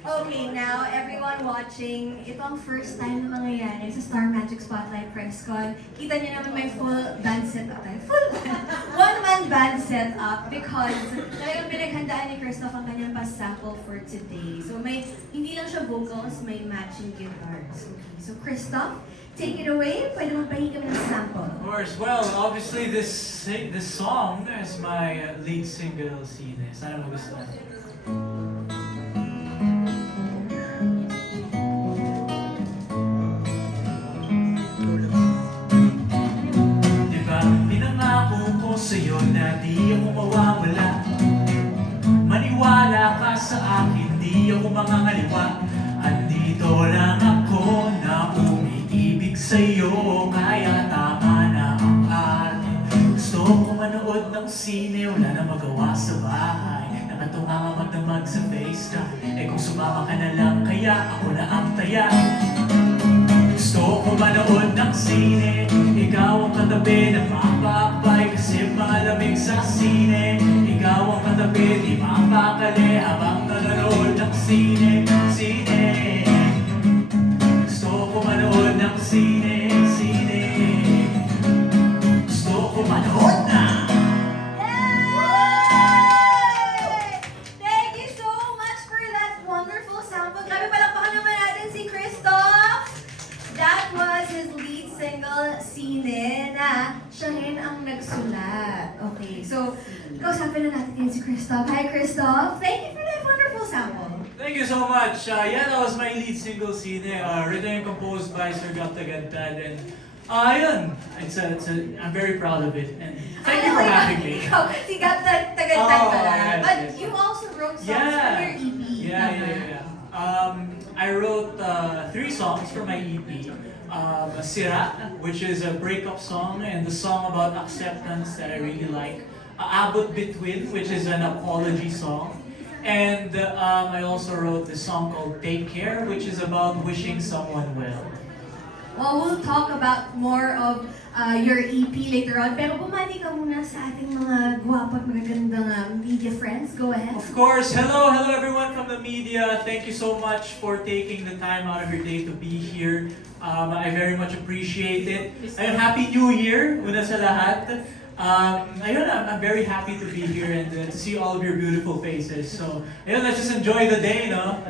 Okay, now everyone watching, ito ang first time na mangyayari sa Star Magic Spotlight Press Con. Kita niyo naman may full band setup tayo. Full band! One-man band setup because talagang pinaghandaan ni Christoph ang kanyang pa-sample for today. So may, hindi lang siya vocals, may matching guitars. Okay, so Christoph, take it away. Pwede magpahigam ng sample. Of course. Well, obviously this song is my lead single, Sine. Sana magustuhan. Diba, pinangako ko sa'yo na di ako mawawala. Maniwala ka sa akin, di ako mangangaliwa. Andito lang ako na umiibig sa'yo, kaya tama na ang atin. Gusto ko manood ng sine, wala na magawa sa bahay. Nakatunga magdamag sa FaceTime, eh kung sumama ka na lang, kaya ako na ang taya. Gusto ko manood ng sine, ikaw ang katabi na mapapay, kasi malamig sa sine. Ikaw ang katabi, di mapakali habang nanonood ng sine. Gusto ko manood ng sine. Gusto ko manood na. Yay! Thank you so much for that wonderful sample. Grabe, palakpakan naman natin si Christoph. That was his lead single, Sine, na siya rin ang nagsulat. Okay, so kausapin na natin yun si Christoph. Hi, Christoph. Thank you for that wonderful sample. Thank you so much. Yeah, that was my lead single, Sine, written and composed by Sir Gap Tagantad. And yun, I'm very proud of it. And thank you for having me. Ikaw, si Gap Tagantad pala. yes, But yes. you also wrote songs for your EP. Yeah. I wrote 3 songs for my EP. Sira, which is a breakup song, and the song about acceptance that I really like. Abot Between, which is an apology song. And I also wrote the song called Take Care, which is about wishing someone well. Well, we'll talk about more of your EP later on. Pero bumati ka muna sa ating mga gwapo at magagandang media friends. Go ahead. Of course, hello everyone from the media. Thank you so much for taking the time out of your day to be here. I very much appreciate it. Ayun, Happy New Year, una sa lahat. Ayun, I'm very happy to be here and to see all of your beautiful faces. So, ayun, let's just enjoy the day, no?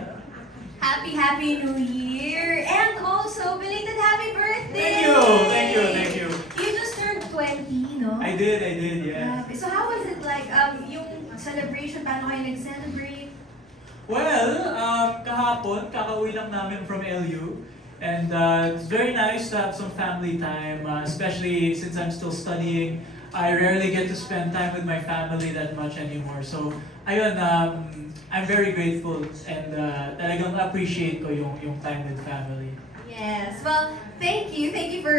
Happy New Year! And also, belated happy birthday! Thank you. You just turned 20, no? I did, yeah. So how was it like, yung celebration, paano kayo nag-celebrate? Well, kahapon, kakauwi lang namin from LU. And it's very nice to have some family time, especially since I'm still studying. I rarely get to spend time with my family that much anymore. So, ayun, I'm very grateful and talagang appreciate ko yung time with family. Yes. Well, thank you. Thank you for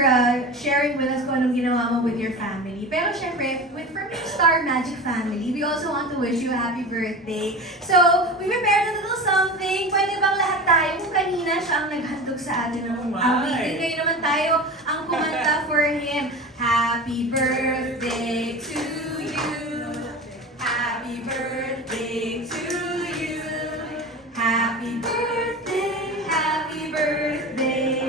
sharing with us kung anong ginawa mo with your family. Pero syempre, from your Star Magic family, we also want to wish you a happy birthday. So, we prepared a little something. Pwede bang lahat tayo? Kung kanina siya ang naghandog sa atin ng awitin. Ngayon naman tayo ang kumanta for him. Happy birthday to you. Happy birthday to you. Happy birthday, happy birthday.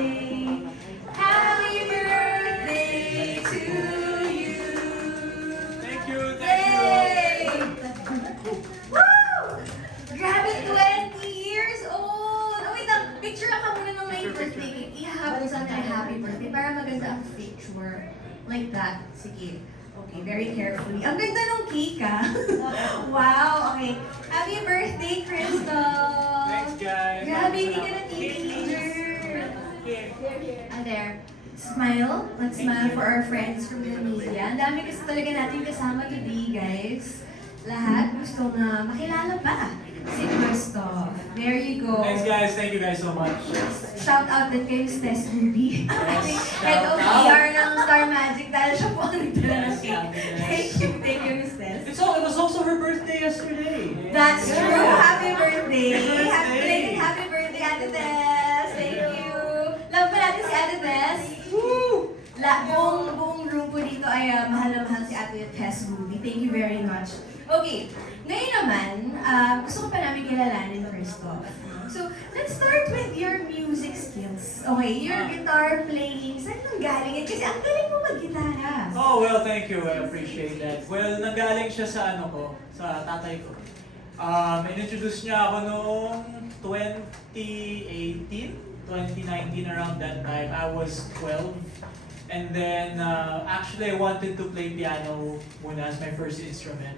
Happy birthday to you. Thank you. Yay! Woo! Grabe, 20 years old! Oh, wait lang. Picture ka muna ng may birthday cake. Ihahabol sa akin happy birthday para maganda ang picture. Like that. Sige. Okay, very carefully. Ang ganda ng cake, ah. Wow, okay. Happy birthday, Crystal! Thanks, guys. Grabe, hindi ka na teenager. There. Smile. Let's smile for our friends from the media. Ang dami kasi talaga natin kasama today, guys. Lahat gusto na makilala pa si Christoph. There you go. Thanks, guys. Thank you guys so much. Shout out din kay Tess Ruby. Head of shout out. PR ng Star Magic dahil siya po ang nagdala ng Yes, cake. Thank you, Miss Tess. It was also her birthday yesterday. That's Yeah. true. Happy birthday. Happy birthday. Happy birthday, Ate Tess. Thank you. Love pa natin si Ate Tess. Woo! Buong room po dito ay mahal na mahal si Ate Tess Ruby. Thank you very much. Okay, ngayon naman, gusto ko pa namin kilalanin first off. So, let's start with your music skills. Okay, your guitar playing, saan nang galing yan? Kasi ang galing mo mag-gitara. Oh, well, thank you. I appreciate that. Well, nanggaling siya sa sa tatay ko. Introduce niya ako noong 2018, 2019, around that time. I was 12. And then, actually, I wanted to play piano muna as my first instrument.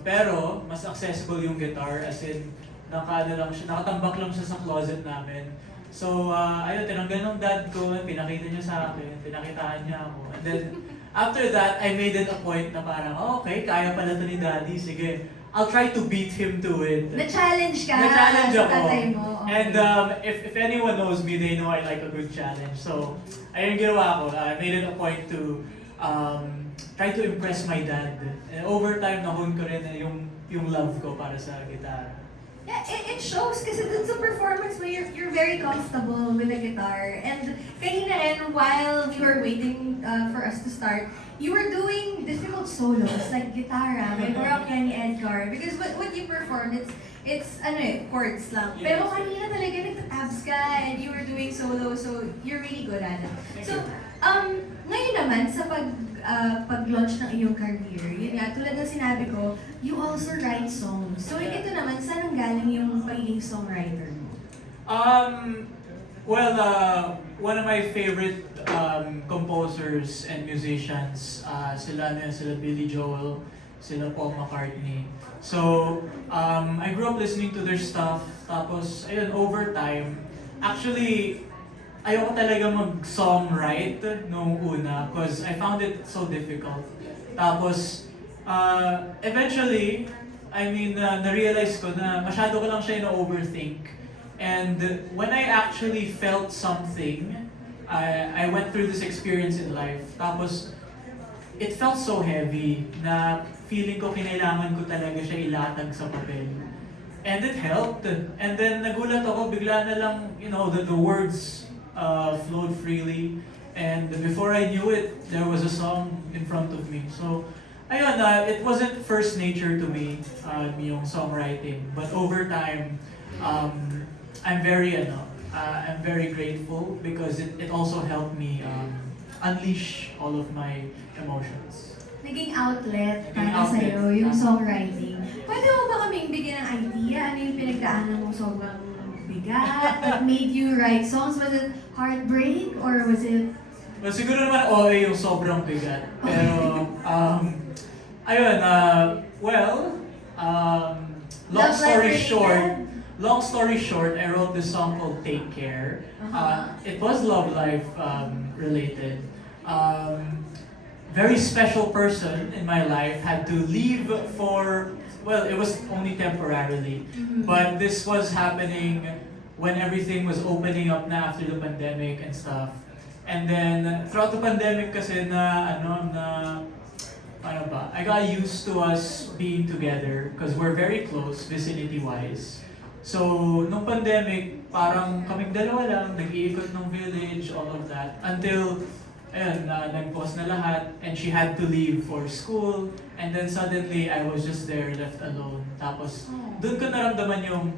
Pero, mas accessible yung guitar, as in, nakatambak lang siya sa closet namin. So, ayun, tinanggal ng dad ko, pinakita niya sa akin, pinakitaan niya ako. And then, after that, I made it a point na parang, okay, kaya pala to ni daddy, sige, I'll try to beat him to it. Na-challenge ka Na-challenge sa ako. tatay mo. Okay. And if anyone knows me, they know I like a good challenge. So, ayun ginawa ko. I made it a point to try to impress my dad. And over time, nahon ko rin yung love ko para sa guitar. Yeah, it shows kasi dun sa performance mo, you're very comfortable with the guitar. And kanina rin, while we were waiting for us to start, you were doing difficult solos like guitarra with Rocky and Edgar. Because what you perform, it's chords lang. Yes. Pero kanina talaga nagtatabs ka and you were doing solo, so you're really good at it. Thank So, you. ngayon naman sa pag-launch ng iyong career, yun nga, tulad ng sinabi ko, you also write songs. So, ito naman, saan ang galing yung pagiging songwriter mo? Well, one of my favorite composers and musicians, sila Billy Joel, sila Paul McCartney. So, I grew up listening to their stuff. Tapos, ayun, over time, actually, ayoko talaga mag-songwrite nung una because I found it so difficult. Tapos, eventually, na-realize ko na masyado ko lang siya na-overthink. And when I actually felt something, I went through this experience in life. Tapos, it felt so heavy na feeling ko kinailangan ko talaga siya ilatag sa papel. And it helped. And then nagulat ako, bigla na lang, the words flowed freely. And before I knew it, there was a song in front of me. So, ayun, it wasn't first nature to me, yung songwriting. But over time, I'm very grateful because it also helped me unleash all of my emotions. Naging outlet Naging para outlet. sa'yo, yung songwriting. Pwede mo ba kaming bigyan ng idea? Ano yung pinagdaanan mo sobrang bigat that made you write songs? Was it heartbreak or was it... Well, siguro naman OA yung sobrang bigat. Pero, ayun, long story short, I wrote this song called Take Care. It was Love Life related. Very special person in my life had to leave for, well, it was only temporarily. But this was happening when everything was opening up na after the pandemic and stuff. And then, throughout the pandemic kasi I got used to us being together because we're very close, vicinity-wise. So, nung pandemic, parang kaming dalawa lang, nag-iikot ng village, all of that. Until, ayun, nag-pause na lahat, and she had to leave for school. And then suddenly, I was just there, left alone. Tapos, doon ko naramdaman yung,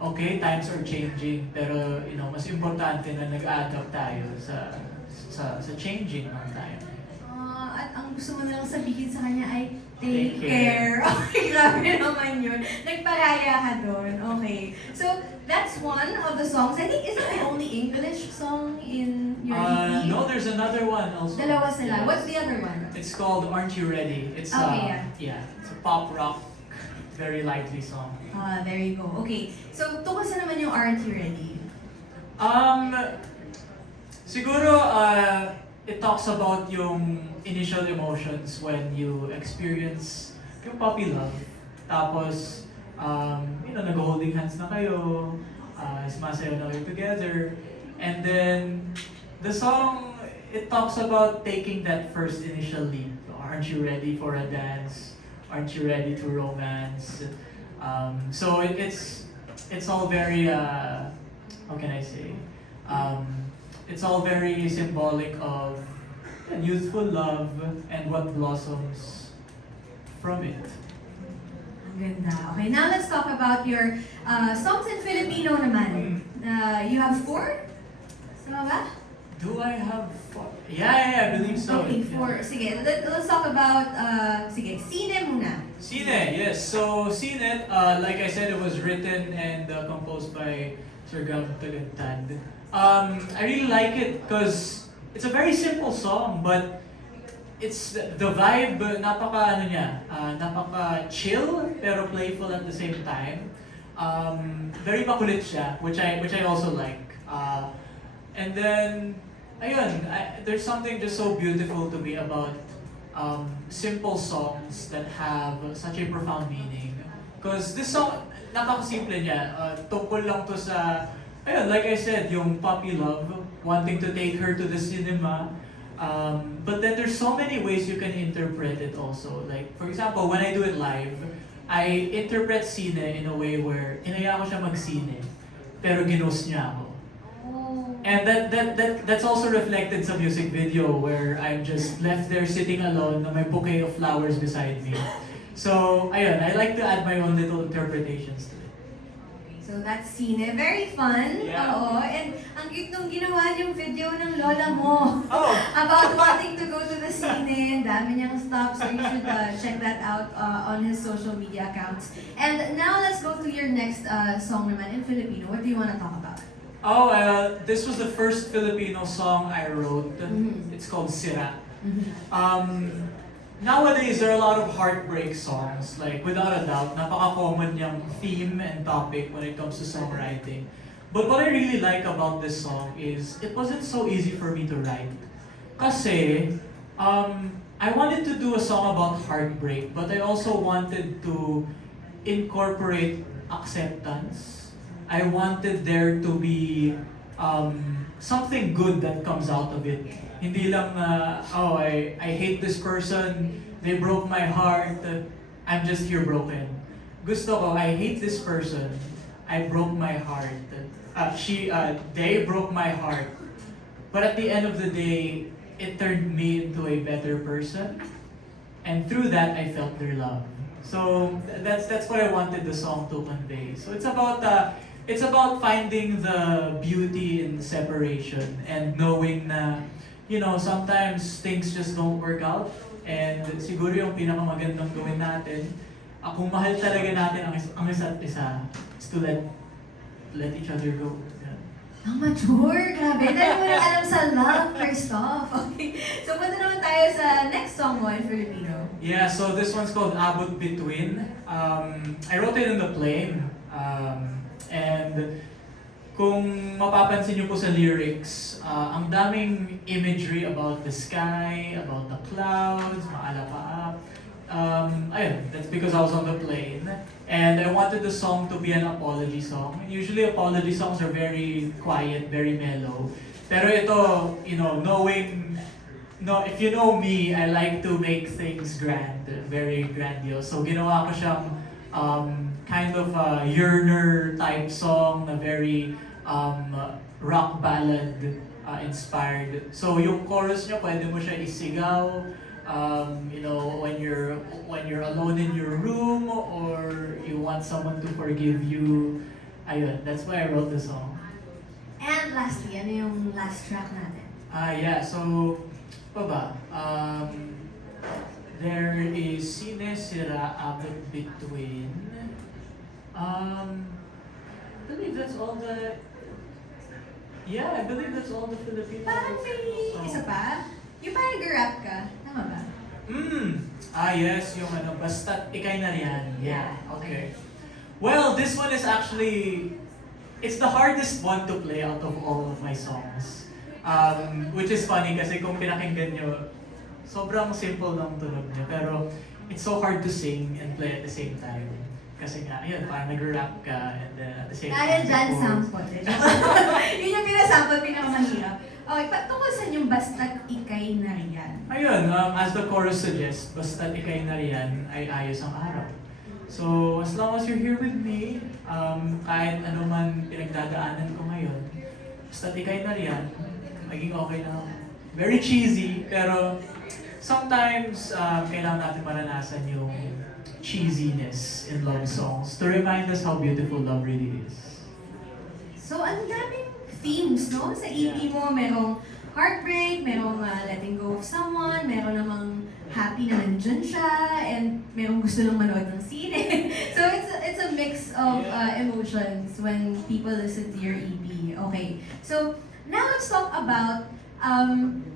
okay, times are changing, pero, mas importante na nag-adapt tayo sa changing ng time. At ang gusto mo na lang sabihin sa kanya ay, take Take care. Okay, grabe naman yun. Nagparaya ka doon. Okay. So, that's one of the songs. I think, is it the only English song in your EP? No, there's another one also. Dalawa sila. What's the other one? It's called Aren't You Ready? It's Okay, it's a pop rock, very lively song. There you go. Okay. So, tungkol sa naman yung Aren't You Ready? Siguro, it talks about yung initial emotions when you experience yung puppy love. Tapos, nag-holding hands na kayo, sumasayaw na kayo together. And then, the song, it talks about taking that first initial leap. Aren't you ready for a dance? Aren't you ready to romance? So it's all very, how can I say? It's all very symbolic of and youthful love and what blossoms from it. Ang ganda. Okay, now let's talk about your songs in Filipino naman. You have 4? Tama ba? Do I have four? Yeah, I believe so. Okay, Yeah. 4. Sige, let's talk about, sige, Sine muna. Sine, yes. So Sine, like I said, it was written and composed by Sir Gab Tagantad. I really like it because it's a very simple song, but it's the vibe, napaka ano niya, napaka chill pero playful at the same time. Very makulit siya, which I also like. And then, ayun, there's something just so beautiful to me about simple songs that have such a profound meaning. Because this song, napakasimple niya. Tungkol lang to sa, ayun, like I said, yung puppy love, wanting to take her to the cinema. But then there's so many ways you can interpret it also. Like, for example, when I do it live, I interpret Sine in a way where inaya ko siya mag-sine, pero ginost niya ako. And that's also reflected sa music video where I'm just left there sitting alone na may bouquet of flowers beside me. So, ayun, I like to add my own little interpretations to it. Okay, so that's Sine. Very fun. Yeah. Oo. And ang cute nung ginawa yung video ng lola mo. Oh! About wanting to go to the Sine. Ang dami niyang stuff. So you should check that out on his social media accounts. And now let's go to your next song naman in Filipino. What do you want to talk about? Oh, this was the first Filipino song I wrote. Mhm. It's called Sira. Nowadays, there are a lot of heartbreak songs. Like, without a doubt, napaka-common yung theme and topic when it comes to songwriting. But what I really like about this song is, it wasn't so easy for me to write. Kasi, I wanted to do a song about heartbreak, but I also wanted to incorporate acceptance. I wanted there to be something good that comes out of it. Hindi lang na, oh, I hate this person, they broke my heart, I'm just here broken. Gusto ko, I hate this person, I broke my heart. They broke my heart. But at the end of the day, it turned me into a better person. And through that, I felt their love. So that's what I wanted the song to convey. So it's about finding the beauty in separation and knowing na, you know, sometimes things just don't work out. And siguro yung pinakamagandang gawin natin, kung mahal talaga natin ang isa't isa, is to let each other go. Yeah. Ang mature! Grabe! Dahil mo na alam sa love, Christoph. Okay. So, punta naman tayo sa next song mo in Filipino. Yeah, so this one's called Abot Between. I wrote it in the plane. And kung mapapansin niyo po sa lyrics, ang daming imagery about the sky, about the clouds, maalapaap. Ayun, that's because I was on the plane. And I wanted the song to be an apology song. Usually apology songs are very quiet, very mellow. Pero ito, you know, if you know me, I like to make things grand, very grandiose. So ginawa ko siyang kind of a yearner type song na very rock ballad inspired. So yung chorus niya, pwede mo siya isigaw, you know, when you're alone in your room or you want someone to forgive you. Ayun, that's why I wrote the song. And lastly, ano yung last track natin? Yeah, so, pa ba? There is Sine, Sira, Abot Between. I believe that's all the... Yeah, I believe that's all the Filipino Parang may songs. isa pa? Yung parang nag-rap ka. Tama ba? Yes, yung ano, basta't ikay na riyan. Yeah, okay. Well, this one is actually, it's the hardest one to play out of all of my songs. Which is funny kasi kung pinakinggan nyo, sobrang simple ng tunog niya. Pero it's so hard to sing and play at the same time. Kasi nga, ayun, parang nag-rap ka and then at the same time... Dahil dyan chorus. sample. Yun yung pinasample, pinakamahirap. Okay, tungkol sa yung basta't ikay na riyan. Ayun, as the chorus suggests, basta't ikay na riyan ay ayos ang araw. So, as long as you're here with me, kahit ano man pinagdadaanan ko ngayon, basta't ikay na riyan, maging okay na ako. very cheesy, pero sometimes kailangan natin maranasan yung cheesiness in love songs to remind us how beautiful love really is. So, ang daming themes, no? Sa EP mo, merong heartbreak, merong letting go of someone, meron namang happy na nandyan siya, and merong gusto lang manood ng sine. So, it's a mix of emotions when people listen to your EP. Okay. So, now let's talk about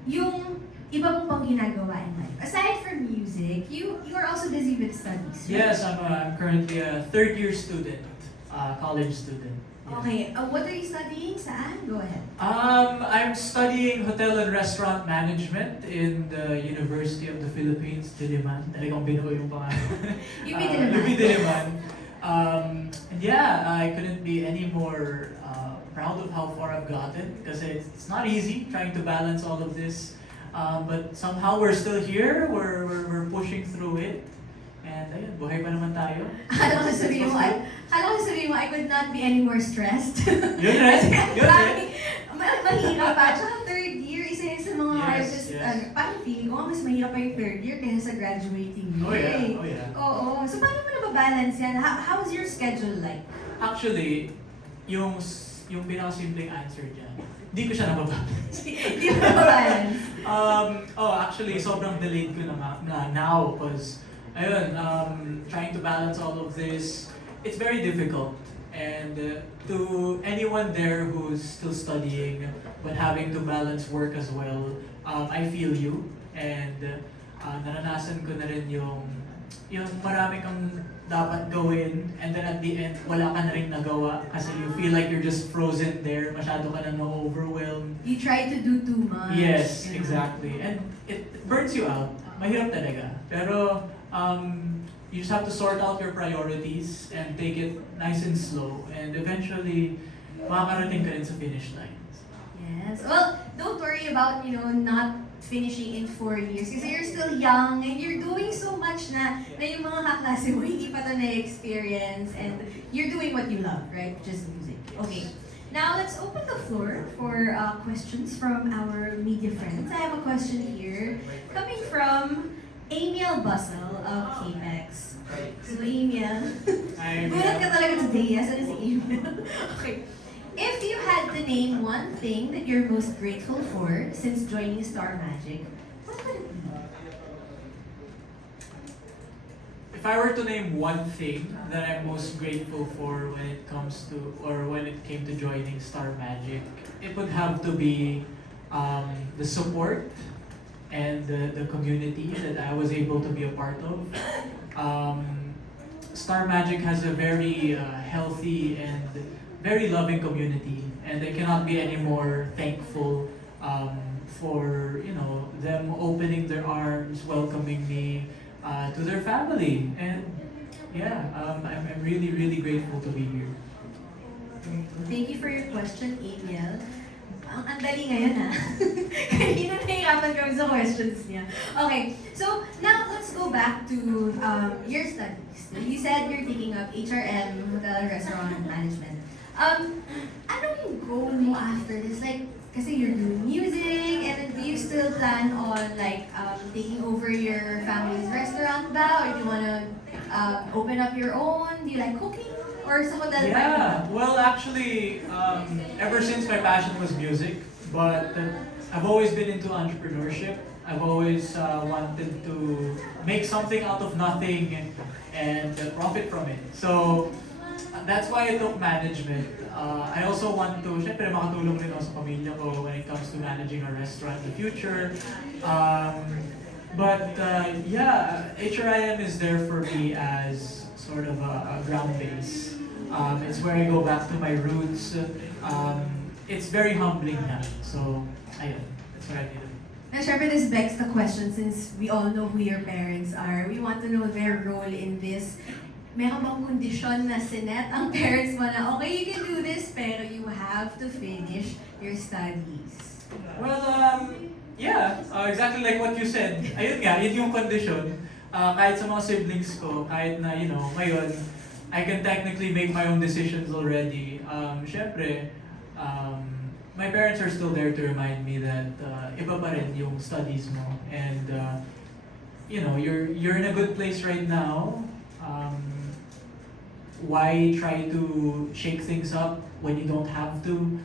yung iba mo pang ginagawa in life. Aside from music, you are also busy with studies, right? Yes, I'm currently a third-year student, college student. Yeah. Okay, what are you studying? Saan? Go ahead. I'm studying hotel and restaurant management in the University of the Philippines, Diliman. Talagang binuo yung pangalan. UP Diliman. UP Diliman. And yeah, I couldn't be any more proud of how far I've gotten because it's not easy trying to balance all of this. But somehow we're still here, we're pushing through it. And ayun, buhay pa naman tayo. Akala ko sabihin mo, I could not be any more stressed. Yun rin. Yun rin. Mahirap pa. Tsaka third year, isa yun sa mga Yes, hardest, yes. parang feeling ko, mas mahirap pa yung third year kaysa sa graduating year. Oh yeah, oh yeah. Oo. So paano mo nababalance yan? How's your schedule like? Actually, yung pinakasimpleng answer dyan, hindi ko siya nababalance. Hindi mo nababalance? Actually, sobrang delayed ko na now because, ayun, trying to balance all of this, it's very difficult. And to anyone there who's still studying but having to balance work as well, I feel you. And naranasan ko na rin yung marami kang dapat gawin and then at the end, wala ka na rin nagawa kasi you feel like you're just frozen there, masyado ka na overwhelmed. You try to do too much. Yes, you know? exactly. And it burns you out. Mahirap talaga. Pero you just have to sort out your priorities and take it nice and slow and eventually makakarating ka rin sa finish line. Yes. Well, don't worry about, not finishing in 4 years kasi you're still young and you're doing so much na yung mga kaklase mo hindi pa ito na-experience and you're doing what you love, right? Just music. Okay. Now, let's open the floor for questions from our media friends. I have a question here coming from Amiel Bustle of KPEX. So, Amiel, gulat ka talaga today. Asan na si Amiel? Okay. If you had to name one thing that you're most grateful for since joining Star Magic, what would it be? If I were to name one thing that I'm most grateful for when it comes to, or when it came to joining Star Magic, it would have to be the support and the community that I was able to be a part of. Star Magic has a very healthy and very loving community, and I cannot be any more thankful for them opening their arms, welcoming me to their family, and yeah, I'm really really grateful to be here. Thank you for your question, Amiel. Ang dali ngayon Kanina nahihirapan kami sa questions niya. Okay, so now let's go back to your studies. You said you're taking up HRM, Hotel and Restaurant Management. Anong goal mo after this? Like, kasi you're doing music, and then do you still plan on taking over your family's restaurant ba? Or do you wanna open up your own? Do you like cooking? Or sa hotel ba? Yeah, well actually, ever since my passion was music, but I've always been into entrepreneurship. I've always wanted to make something out of nothing and profit from it. So that's why I took management. I also want to, syempre makatulong rin ako sa pamilya ko when it comes to managing a restaurant in the future. But yeah, HRIM is there for me as sort of a ground base. It's where I go back to my roots. It's very humbling na. So, ayun, that's what I did. And syempre, this begs the question, since we all know who your parents are, we want to know their role in this. Meron bang kondisyon na sinet ang parents mo na, okay, you can do this, pero you have to finish your studies? Well, yeah, exactly like what you said. Ayun nga, yun yung condition. Kahit sa mga siblings ko, kahit na, ngayon, I can technically make my own decisions already. Syempre, my parents are still there to remind me that iba pa rin yung studies mo. And, you know, you're in a good place right now. Why try to shake things up when you don't have to?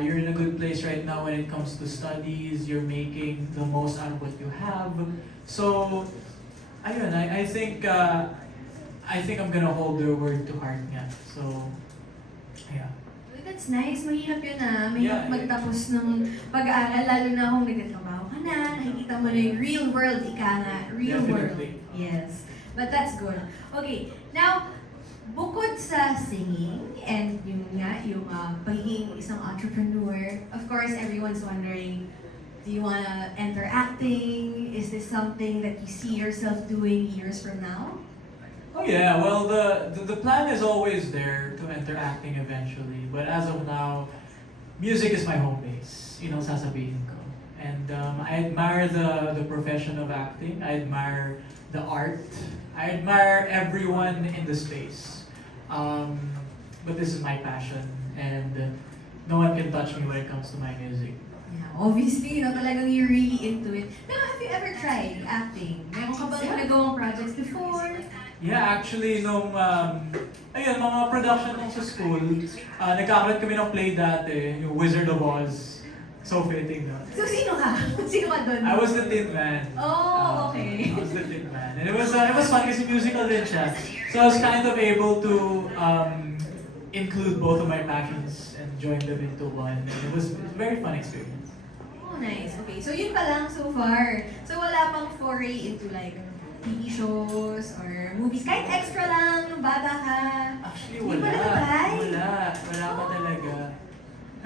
You're in a good place right now when it comes to studies. You're making the most out of what you have. So, ayun, I think I'm gonna hold their word to heart nga. So, yeah. Uy, that's nice. Mahirap yun ah. Mahirap Yeah, magtapos ng pag-aaral, lalo na kung nagtatrabaho ka na, nakikita mo na yung real world, ika nga. Real Definitely. world. Yes. But that's good. Okay, now, bukod sa singing and yung nga, yung pagiging isang entrepreneur, of course, everyone's wondering, do you wanna enter acting? Is this something that you see yourself doing years from now? Oh yeah, well the plan is always there to enter acting eventually. But as of now, music is my home base. You know, sasabihin ko. And I admire the profession of acting. I admire the art. I admire everyone in the space. But this is my passion, and no one can touch me when it comes to my music. Yeah, obviously, you know, talagang you're really into it. Pero have you ever tried acting? Meron ka bang nagawang projects before? Yeah, actually, nung, ayun, mga production nung sa school, nagkakaroon kami ng play dati, yung Wizard of Oz. So fitting, no? So, sino ka? Sino ka doon? I was the Tin Man. Oh, okay. I was the Tin Man. And it was fun kasi musical din siya. So I was kind of able to include both of my passions and join them into one. And it was a very fun experience. Oh, nice. Okay, so yun pa lang so far. So wala pang foray into like TV shows or movies. Kahit extra lang, nung bata ka. Actually, Hindi wala. pa na-try? Wala pa talaga.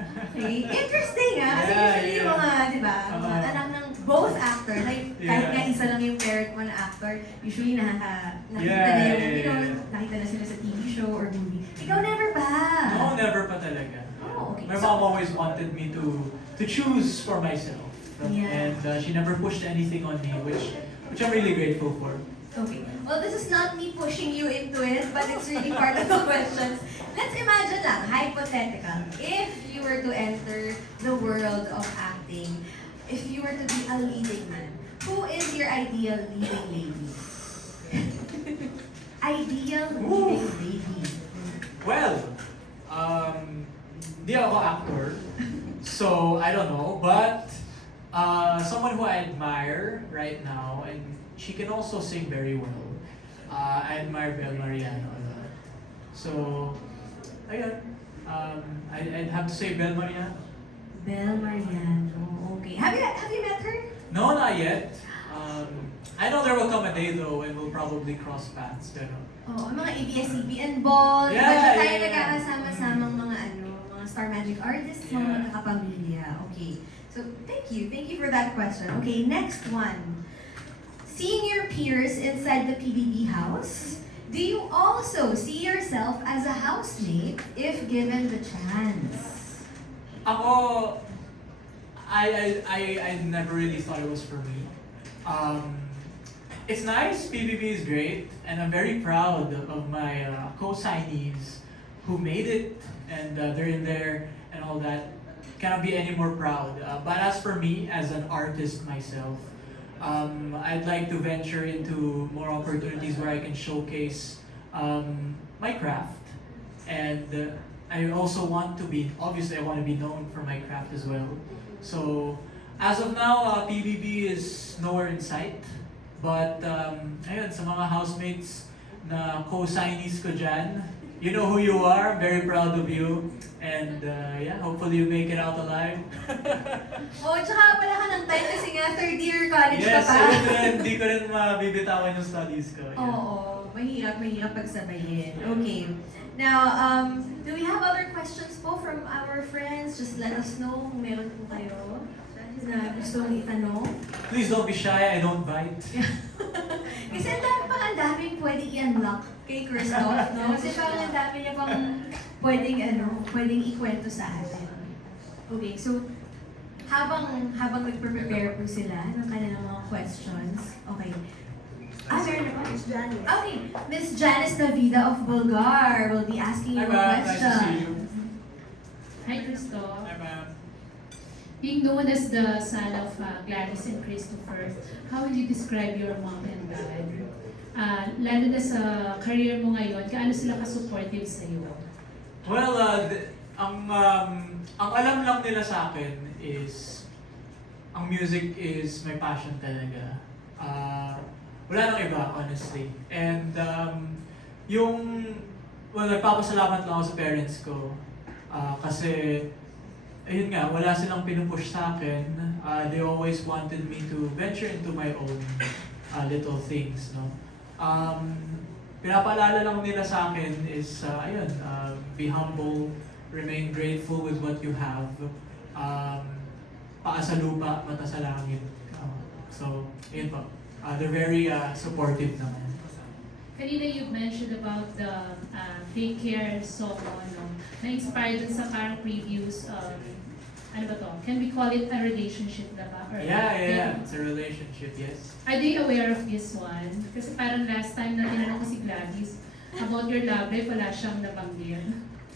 Okay, interesting ah. Kasi Yeah, usually yung yeah. mga, di ba, mga anak ng both actor, like kahit Yeah. nga isa lang yung parent mo na actor, usually nakita Yeah, na yung, yeah, you know, yeah. nakita na sila sa TV show or movie. Ikaw never pa. No, never pa talaga. Oh, okay. My mom always wanted me to choose for myself. Yeah. And she never pushed anything on me, which I'm really grateful for. Okay. Well, this is not me pushing you into it, but it's really part of the questions. Let's imagine lang, hypothetical. If you were to enter the world of acting, if you were to be a leading man, who is your ideal leading lady? Ideal leading lady. Well, di ako actor, so I don't know, but someone who I admire right now, and she can also sing very well. I admire Bel Mariano a lot. So, ayun. I'd have to say Bel Mariano. Bel Mariano. Okay. Have you met her? No, not yet. I know there will come a day though when we'll probably cross paths. Pero, Oh, mga ABS-CBN ball. Yeah, Diba siya tayo yeah. nagkakasama-samang mga mga Star Magic artists, mga Yeah. magkakapamilya. Okay. So, thank you. Thank you for that question. Okay, next one. Seeing your peers inside the PBB house, do you also see yourself as a housemate if given the chance? ako, I never really thought it was for me. It's nice, PBB is great, and I'm very proud of my co-signees who made it, and they're in there and all that. Cannot be any more proud. But as for me, as an artist myself, I'd like to venture into more opportunities where I can showcase my craft, and I also want to be, obviously I want to be known for my craft as well. So, as of now, PBB is nowhere in sight. But, ayun, sa mga housemates na co-signees ko dyan, you know who you are, I'm very proud of you. And, yeah, hopefully you make it out alive. Oh, tsaka wala ka ng time kasi nga third year college Yes, ka pa. hindi ko rin mabibitawan yung studies ko. Yeah. Oo, mahirap pagsabayin. Okay. Now, do we have other questions po from our friends? Just let us know kung meron po kayo na gusto mong itanong. Please don't be shy, I don't bite. Kasi ang daming pwedeng i-unlock kay Christoph, no? Kasi parang ang dami niya pang pwedeng ikwento sa atin. Okay, so, habang nagpe-prepare po sila ng kanilang mga questions, okay. Meron na ba? Miss Janice. Okay, Miss Janice Navida of Bulgar will be asking you Hi a ma'am, nice to question. see you. Hi, Christoph. Hi ma'am. Being known as the son of Gladys and Christopher, how will you describe your mom and dad? Lalo na sa career mo ngayon, kaano sila ka-supportive sa iyo? Well, ang alam lang nila sa akin is, ang music is my passion talaga. Wala nang iba, honestly. And nagpapasalamat lang ako sa parents ko. Kasi, ayun nga, wala silang pinupush sa akin. They always wanted me to venture into my own little things, no? Pinapaalala lang nila sa akin is, be humble, remain grateful with what you have. Paa sa lupa, mata sa langit. So, ayun po. They're very supportive naman. Kanina you mentioned about the Take Care song mo, no? Na-inspired dun sa parang previous, ano ba to? Can we call it a relationship na ba? Or, Yeah. It's a relationship, yes. Are they aware of this one? Kasi parang last time na tinanong ko si Gladys about your love life, wala siyang nabanggit.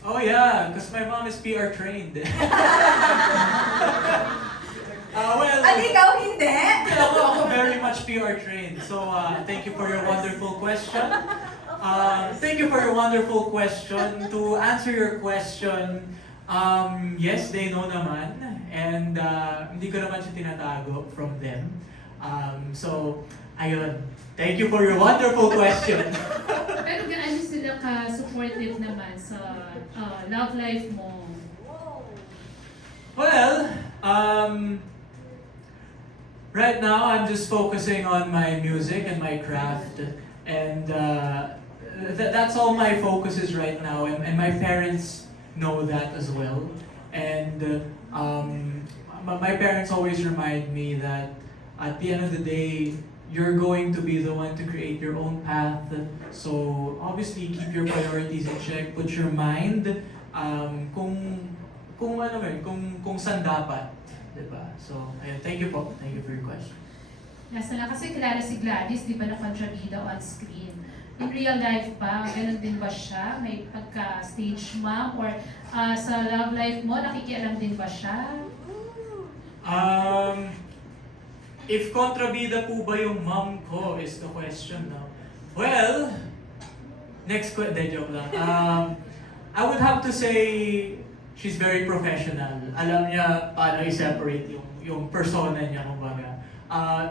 Oh yeah, because my mom is PR trained. At ikaw hindi? Ako very much PR trained. So thank you for your wonderful question. To answer your question, yes, they know naman. And hindi ko naman siya tinatago from them. So, ayun. Thank you for your wonderful question. Pero gaano sila ka-supportive naman sa love life mo? Well, right now I'm just focusing on my music and my craft, and that's all my focus is right now. And my parents know that as well. And my parents always remind me that at the end of the day, you're going to be the one to create your own path. So obviously, keep your priorities in check. Put your mind kung saan dapat, diba? So, ayun, thank you po. Thank you for your question. Nasa lang kasi kilala si Gladys, di ba na-kontrabida on screen? In real life ba, ganun din ba siya? May pagka-stage mom? Or sa love life mo, nakikialam din ba siya? If kontrabida po ba yung mom ko is the question now. Well, joke lang. I would have to say she's very professional. Alam niya paano i-separate yung persona niya, kumbaga.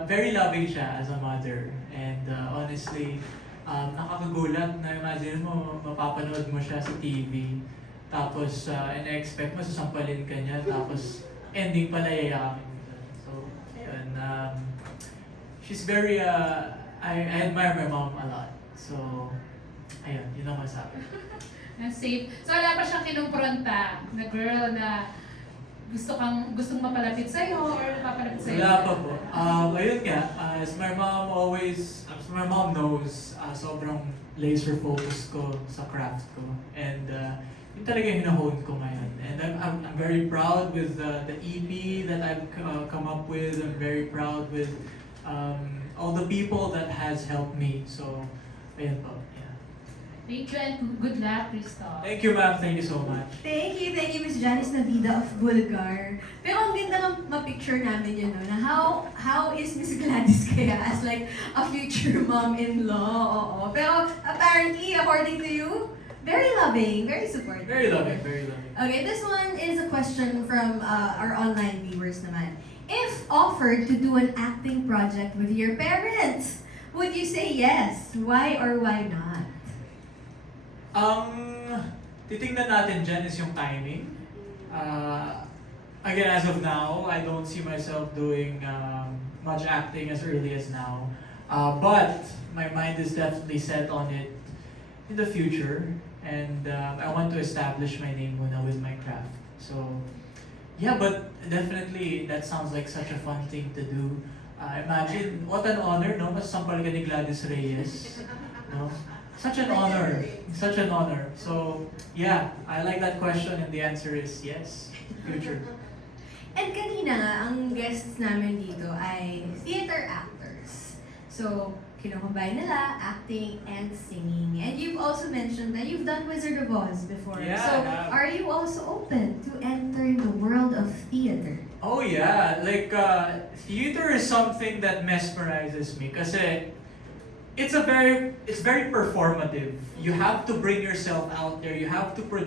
Very loving siya as a mother. And honestly, nakakagulat na imagine mo, mapapanood mo siya sa TV. Tapos, in-expect mo, sasampalin ka niya. Tapos, ending pala yayakin. She's very, I admire my mom a lot. So, ayun, yun ang masabi. Safe. So wala pa siyang kinumpronta na girl na gustong mapalapit sa'yo or napapalapit sa'yo? Wala pa po. Ayun nga, as my mom knows, sobrang laser focus ko sa craft ko. And yun talaga yung hinahone ko ngayon. And I'm very proud with the EP that I've come up with. I'm very proud with all the people that has helped me. So, ayun po. Yeah. Thank you and good luck, Crystal. Thank you, ma'am. Thank you so much. Thank you, Miss Janice Navida of Bulgar. Pero ang ganda ng ma-picture namin yun, no, na how is Miss Gladys kaya as like a future mom-in-law? Oo. Pero apparently, according to you, very loving, very supportive. Very loving, very loving. Okay, this one is a question from our online viewers naman. If offered to do an acting project with your parents, would you say yes? Why or why not? Titingnan natin dyan is yung timing. Again, as of now, I don't see myself doing much acting as early as now. But my mind is definitely set on it in the future. And I want to establish my name muna with my craft. So, yeah, but definitely that sounds like such a fun thing to do. Imagine, what an honor, no? Masasampal ka ni Gladys Reyes. No? Such an honor. Such an honor. So, yeah, I like that question and the answer is yes, future. And kanina nga, ang guests namin dito ay theater actors. So, kinocombine nila acting and singing. And you've also mentioned that you've done Wizard of Oz before. Yeah, so I have. are you also open to entering the world of theater? Oh yeah, like theater is something that mesmerizes me kasi it's very performative. You have to bring yourself out there. You have to